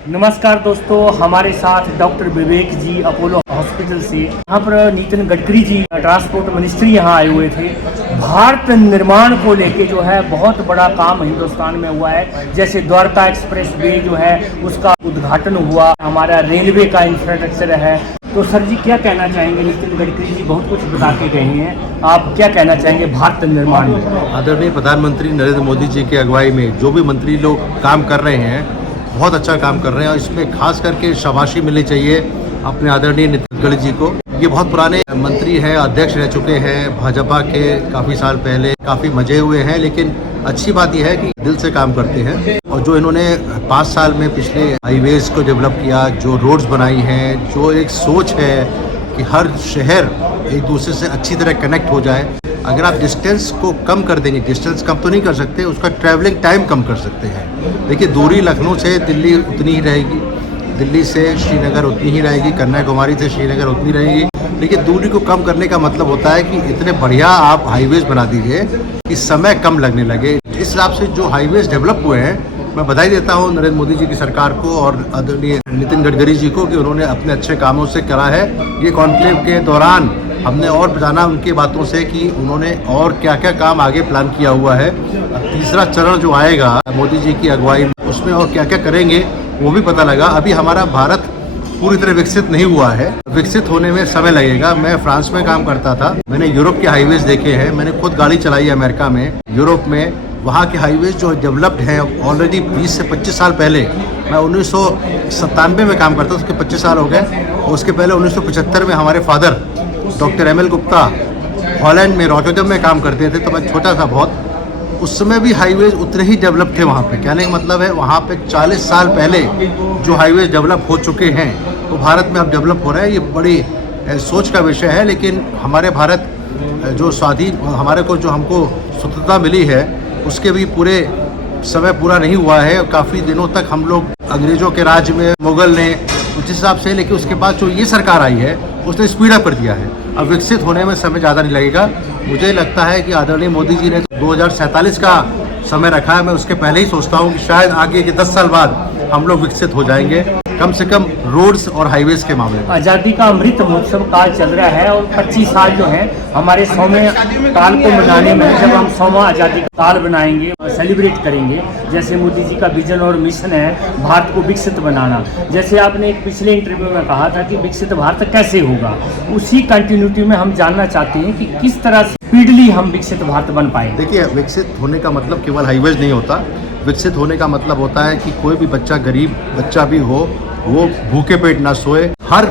नमस्कार दोस्तों, हमारे साथ डॉक्टर विवेक जी अपोलो हॉस्पिटल से। यहाँ पर नितिन गडकरी जी ट्रांसपोर्ट मिनिस्ट्री यहाँ आए हुए थे। भारत निर्माण को लेके जो है बहुत बड़ा काम हिंदुस्तान में हुआ है। जैसे द्वारका एक्सप्रेस वे जो है उसका उद्घाटन हुआ, हमारा रेलवे का इंफ्रास्ट्रक्चर है। तो सर जी क्या कहना चाहेंगे? नितिन गडकरी जी बहुत कुछ बता के गए हैं, आप क्या कहना चाहेंगे भारत निर्माण में? आदरणीय प्रधानमंत्री नरेंद्र मोदी जी की अगुवाई में जो भी मंत्री लोग काम कर रहे हैं बहुत अच्छा काम कर रहे हैं और इसमें खास करके शाबाशी मिलनी चाहिए अपने आदरणीय नितिन गडकरी जी को। ये बहुत पुराने मंत्री हैं, अध्यक्ष रह चुके हैं भाजपा के, काफ़ी साल पहले काफ़ी मजे हुए हैं, लेकिन अच्छी बात यह है कि दिल से काम करते हैं। और जो इन्होंने 5 साल में पिछले हाईवेज को डेवलप किया, जो रोड्स बनाई हैं, जो एक सोच है कि हर शहर एक दूसरे से अच्छी तरह कनेक्ट हो जाए। अगर आप डिस्टेंस को कम कर देंगे, डिस्टेंस कम तो नहीं कर सकते, उसका ट्रैवलिंग टाइम कम कर सकते हैं। देखिए, दूरी लखनऊ से दिल्ली उतनी ही रहेगी, दिल्ली से श्रीनगर उतनी ही रहेगी, कन्याकुमारी से श्रीनगर उतनी रहेगी, लेकिन दूरी को कम करने का मतलब होता है कि इतने बढ़िया आप हाईवेज बना दीजिए कि समय कम लगने लगे। इस हिसाब से जो हाईवेज डेवलप हुए हैं, मैं बधाई देता हूं नरेंद्र मोदी जी की सरकार को और आदरणीय नितिन गडकरी जी को कि उन्होंने अपने अच्छे कामों से करा है। ये कॉन्क्लेव के दौरान हमने और जाना उनकी बातों से कि उन्होंने और क्या क्या काम आगे प्लान किया हुआ है। तीसरा चरण जो आएगा मोदी जी की अगुवाई में, उसमें और क्या क्या करेंगे वो भी पता लगा। अभी हमारा भारत पूरी तरह विकसित नहीं हुआ है, विकसित होने में समय लगेगा। मैं फ्रांस में काम करता था, मैंने यूरोप के हाईवेज देखे हैं, मैंने खुद गाड़ी चलाई है अमेरिका में, यूरोप में। वहाँ के हाईवेज जो डेवलप्ड हैं ऑलरेडी 20 से 25 साल पहले, मैं 1997 में काम करता था, उसके 25 साल हो गए। और उसके पहले 1975 में हमारे father doctor M L Gupta Holland में रॉटरडम में काम करते थे, तो मैं छोटा था बहुत। उस समय भी हाईवेज उतने ही डेवलप थे वहाँ पे। कहने का मतलब है वहाँ पे 40 साल पहले जो हाईवेज डेवलप हो चुके हैं वो भारत में अब डेवलप हो रहे हैं। ये बड़ी सोच का विषय है, लेकिन हमारे भारत जो स्वाधीन हमारे को जो हमको स्वतंत्रता मिली है उसके भी पूरे समय पूरा नहीं हुआ है। काफ़ी दिनों तक हम लोग अंग्रेज़ों के राज में, मुगल ने उस हिसाब से, लेकिन उसके बाद जो ये सरकार आई है उसने स्पीड अप कर दिया है। अब विकसित होने में समय ज़्यादा नहीं लगेगा। मुझे लगता है कि आदरणीय मोदी जी ने 2047 का समय रखा है। मैं उसके पहले ही सोचता हूँ कि शायद आगे के 10 साल बाद हम लोग विकसित हो जाएंगे, कम से कम रोड्स और हाईवेज के मामले में। आज़ादी का अमृत महोत्सव काल चल रहा है और 25 साल जो है हमारे 100वें काल को मनाने में, जब हम 100वां आज़ादी का साल बनाएंगे, सेलिब्रेट करेंगे। जैसे मोदी जी का विजन और मिशन है भारत को विकसित बनाना। जैसे आपने एक पिछले इंटरव्यू में कहा था कि विकसित भारत कैसे होगा, उसी कंटिन्यूटी में हम जानना चाहते हैं कि किस तरह से स्पीडली हम विकसित भारत बन पाए। देखिए, विकसित होने का मतलब केवल हाईवेज नहीं होता। विकसित होने का मतलब होता है कि कोई भी बच्चा, गरीब बच्चा भी हो, वो भूखे पेट ना सोए। हर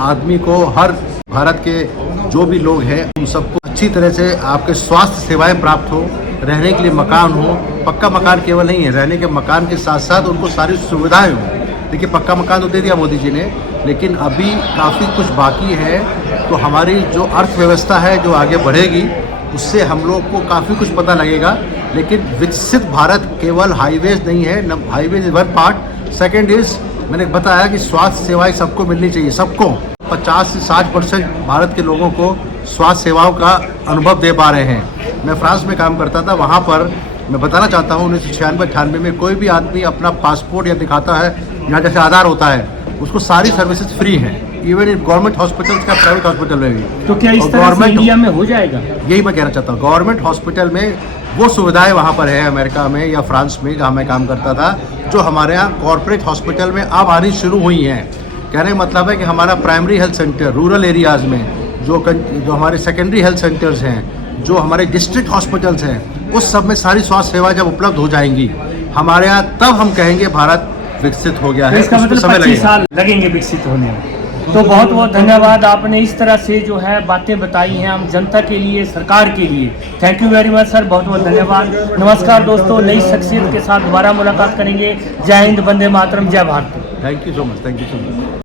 आदमी को, हर भारत के जो भी लोग हैं उन सबको अच्छी तरह से आपके स्वास्थ्य सेवाएं प्राप्त हो, रहने के लिए मकान हो। पक्का मकान केवल नहीं है, रहने के मकान के साथ साथ उनको सारी सुविधाएं हो। देखिए, पक्का मकान तो दे दिया मोदी जी ने, लेकिन अभी काफ़ी कुछ बाकी है। तो हमारी जो अर्थव्यवस्था है जो आगे बढ़ेगी, उससे हम लोग को काफ़ी कुछ पता लगेगा। लेकिन विकसित भारत केवल हाईवेज नहीं है, highways is one part. Second is, मैंने बताया कि स्वास्थ्य सेवाएं सबको मिलनी चाहिए, सबको। 50 से 60% भारत के लोगों को स्वास्थ्य सेवाओं का अनुभव दे पा रहे हैं। मैं फ्रांस में काम करता था, वहाँ पर मैं बताना चाहता हूँ 1996-98 में कोई भी आदमी अपना पासपोर्ट या दिखाता है, यहाँ जैसे आधार होता है, उसको सारी सर्विसेज फ्री हैं, इवन इन गवर्नमेंट हॉस्पिटल का, प्राइवेट हॉस्पिटल में भी। तो क्या इस तरह से इंडिया में हो जाएगा? यही मैं कहना चाहता हूँ। गवर्नमेंट हॉस्पिटल में वो सुविधाएं वहाँ पर है अमेरिका में या फ्रांस में जहाँ मैं काम करता था, जो हमारे यहाँ कॉर्पोरेट हॉस्पिटल में अब आनी शुरू हुई हैं। कहने का मतलब है कि हमारा primary health centre rural areas में, जो हमारे सेकेंडरी हेल्थ सेंटर्स हैं, जो हमारे डिस्ट्रिक्ट हॉस्पिटल्स हैं, उस सब में सारी स्वास्थ्य सेवाएं जब उपलब्ध हो जाएंगी हमारे यहाँ, तब हम कहेंगे भारत विकसित हो गया है। इसका मतलब 25 साल लगेंगे विकसित होने में। तो बहुत बहुत धन्यवाद, आपने इस तरह से जो है बातें बताई हैं हम जनता के लिए, सरकार के लिए। Thank you very much sir, बहुत बहुत धन्यवाद। नमस्कार दोस्तों, नई शख्सियत के साथ दोबारा मुलाकात करेंगे। जय हिंद, वंदे मातरम, जय Bharat. Thank you so much, thank you so much.